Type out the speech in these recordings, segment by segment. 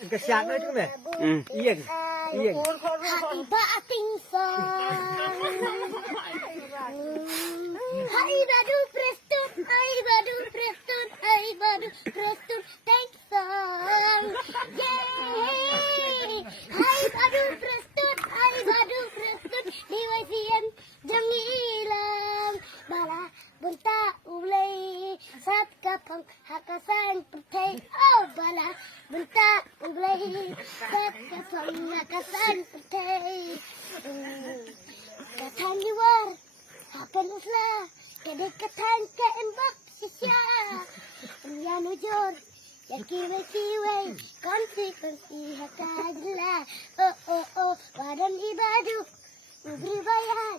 Kesian itu meh. Iya. Iya. Hai tynsong. Hai badu Preston, hai badu Preston, hai badu Preston, tynsong. Yeay. Hai badu Preston, hai badu Preston, diwasian jangan hilang. Bala bunta ulay sat kapang hakasan pertai. Oh bala bunta ulay sat kapang hakasan pertai. Katan luar akan uslah kedekatan ke embak sisya. Yang ujur yang kiwe-kiwe konsekuensi hakadlah. Oh badan ibadu berbayat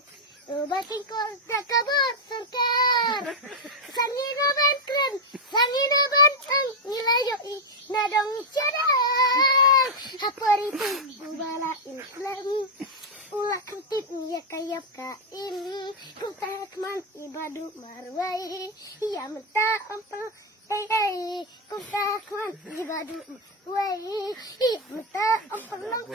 baking kol takabur serkar. Sangin oban kren sangin oban ang nilayoi nadong cadang. Hapari bala Islam ulak kutip ya kayap kain kutakman ibadu marwai ya menta ampel kutakman ibadu marwai ya menta ampel long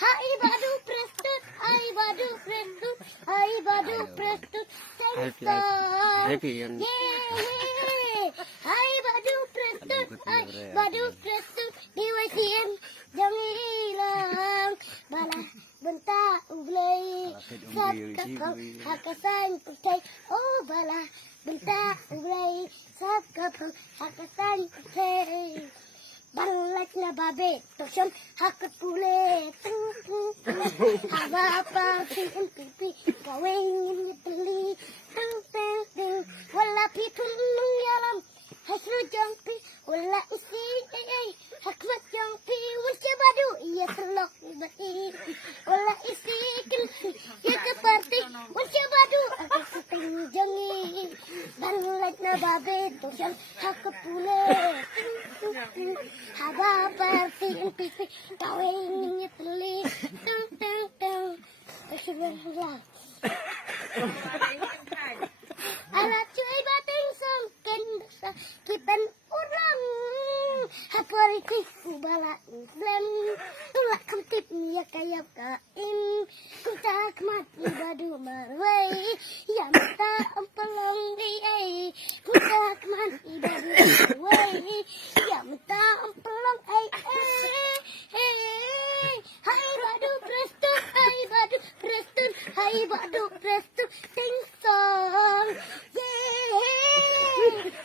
hai badu Preston hai badu Preston hai badu Preston tynsong hai badu Preston hai badu Preston diwasian jangan hilang. Bala bentak ulay sat kapang hakasan pertai. Oh bala bentak ulay sat kapang hakasan pertai. Balat na babe tosyon hakat pule haba pa ting pipi kawing teli ting wala pitun yalam hasru jampi wala isi hakmat jampi wala badu iya telok ibati wala isi ya ke party wala badu ting jangi balat na babe tosyon hakat pule haba party pipi kawing teli alat cuy bating songken kipen urang hapari kiku bala Islam tulak kentip ya kayap kain kutak mati badu marwai ya mata empelong kutak mati badu marwai ya mata empelong hai badu Preston hai badu Preston hai badu Preston tynsong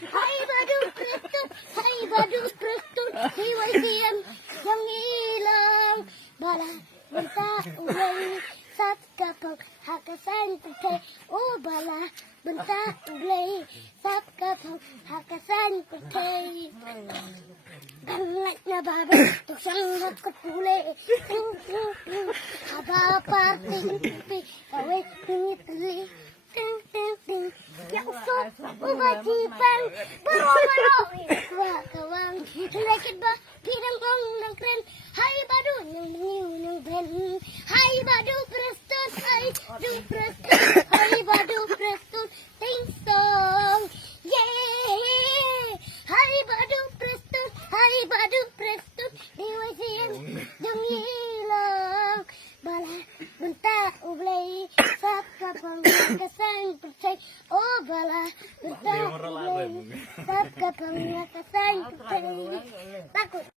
hai badu Preston hai badu Preston diwasian yang hilang. Bala bentak ulay sat kapang hakasan pertai. Oh bala bentak ulay sat kapang hakasan pertai. Balat na babe tosang hakat pule haba party pipi kawin teli ya usop ubajipan baro kawang lekit ba pinang kong ng kren. Hai badu nang nang ben hai badu Preston hai badu Preston hai badu Preston tynsong hai badu Preston hai badu Preston diwasian jangan hilang. Bala bentak ulay sat kapang hakasan pertai. Oh bala bentak ulay sat kapang hakasan pertai. Takut